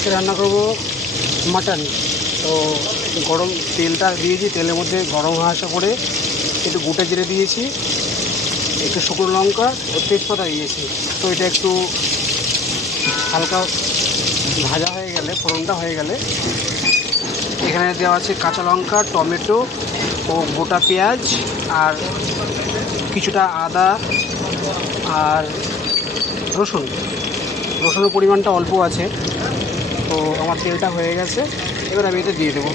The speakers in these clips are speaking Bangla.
আজকে রান্না করব মাটন। তো গরম তেলটা দিয়েছি, তেলের মধ্যে গরম হওয়া আসা করে একটু গোটা জিরে দিয়েছি, একটু শুকনো লঙ্কা ও তেজপাতা দিয়েছি। তো এটা একটু হালকা ভাজা হয়ে গেলে, ফোড়নটা হয়ে গেলে এখানে দেওয়া আছে কাঁচা লঙ্কা, টমেটো ও গোটা পেঁয়াজ আর কিছুটা আদা আর রসুনের পরিমাণটা অল্প আছে। তো আমার তেলটা হয়ে গেছে, এবার আমি এটা দিয়ে দেবো।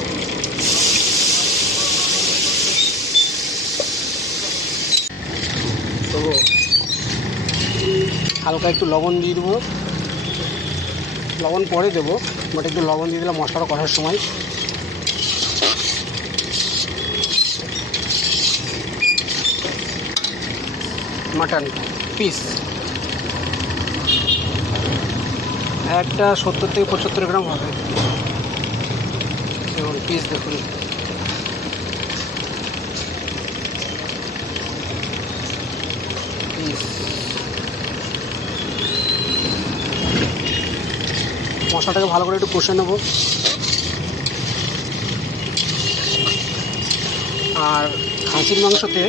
তো হালকা একটু লবণ দিয়ে দেবো, লবণ পরে দেবো, বাট একটু লবণ দিয়ে দিলাম মশলাটা কষার সময়। মাটন পিস একটা 70 থেকে 75 গ্রাম হবে। দেখুন পিস, দেখুন পিস। মশলাটাকে ভালো করে একটু কষে নেব। আর খাসির মাংসতে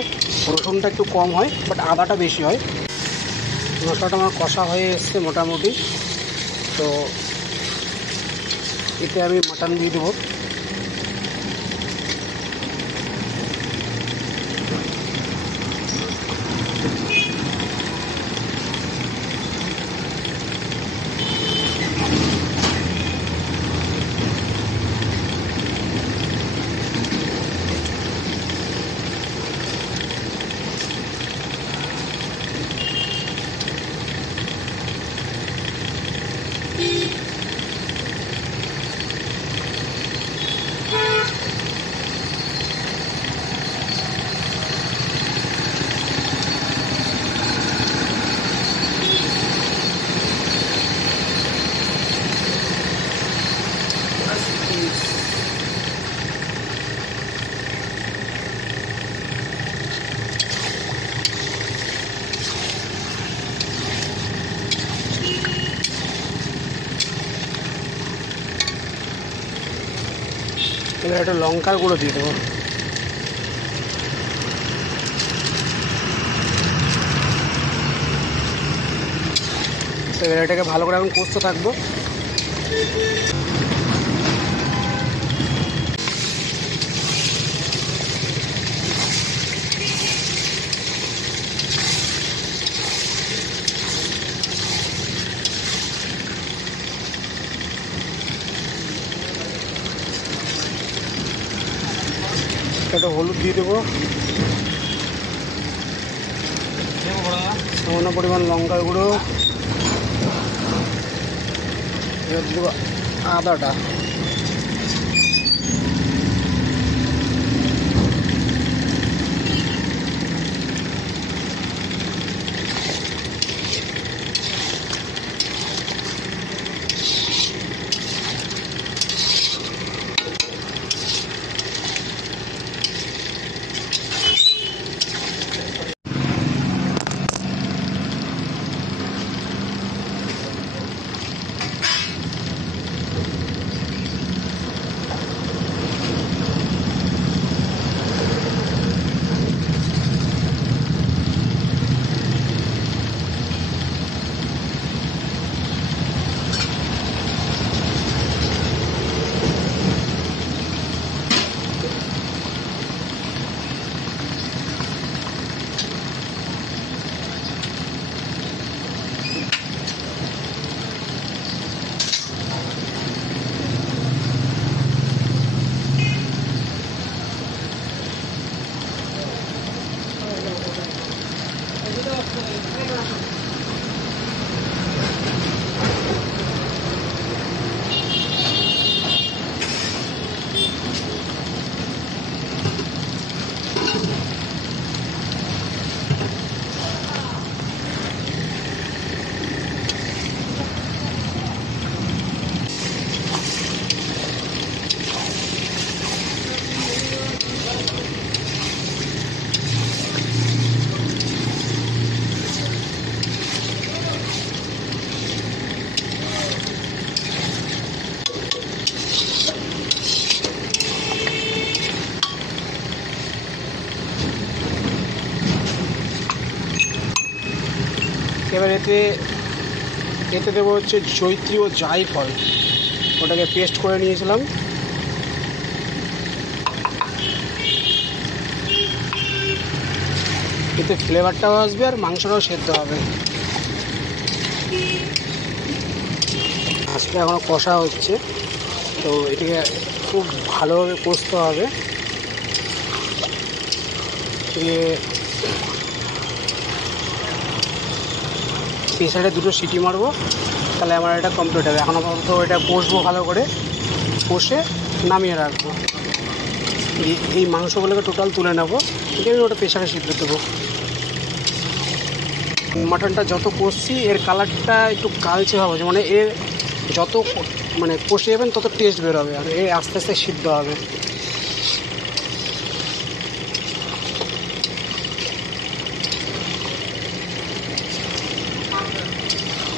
রসুনটা একটু কম হয়, বাট আদাটা বেশি হয়। মশলাটা আমার কষা হয়ে এসছে মোটামুটি। তো এতে আমি মাটন দিয়ে দেবো। এবার একটা লঙ্কার গুঁড়ো দিয়ে দেবো। তো এবার এটাকে ভালো করে এখন কষতে থাকবো। একটা হলুদ দিয়ে দেবো, সামান্য পরিমাণ লঙ্কার গুঁড়ো, এবার দিয়ে দেবো আদাটা, এতে দেবো হচ্ছে জয়িত্রী ও জায়ফল, ওটাকে পেস্ট করে নিয়েছিলাম। এতে ফ্লেভারটাও আসবে আর মাংসটাও সেদ্ধ হবে। মাছটা এখনও কষা হচ্ছে, তো এটাকে খুব ভালোভাবে কষতে হবে। প্রেসারে 2টো সিটি মারবো, তাহলে আমার এটা কমপ্লিট হবে। এখন আপাতত এটা কষবো, ভালো করে কষে নামিয়ে রাখবো। এই মাংসগুলোকে টোটাল তুলে নেবো, দিয়ে আমি ওটা প্রেসারে সিদ্ধ দেবো। মাটনটা যত কষছি এর কালারটা একটু কালচে হবে, মানে এর যত মানে কষে যাবেন তত টেস্ট বেরোবে, আর এ আস্তে আস্তে সিদ্ধ হবে।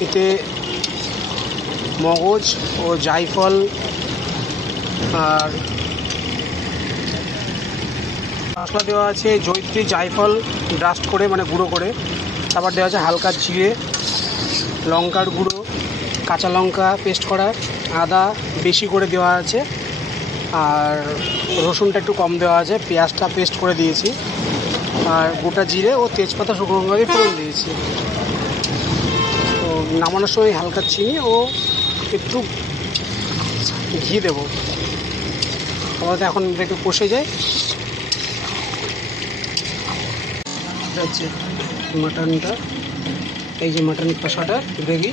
এতে মগজ ও জায়ফল আর মশলা দেওয়া আছে, জয়িত্রী জায়ফল ডাস্ট করে মানে গুঁড়ো করে, তারপর দেওয়া আছে হালকা জিরে, লঙ্কার গুঁড়ো, কাঁচা লঙ্কা পেস্ট করা, আদা বেশি করে দেওয়া আছে, আর রসুনটা একটু কম দেওয়া আছে, পেঁয়াজটা পেস্ট করে দিয়েছি, আর গোটা জিরে ও তেজপাতা শুকনো লঙ্কা দিয়ে ফোড়ন দিয়েছি। তো নামানোর সময় হালকা চিনি ও একটু ঘি দেবো। আমাদের এখন একটু কষে যায়। হচ্ছে মাটনটা, এই যে মাটন কষাটা গ্রেভি।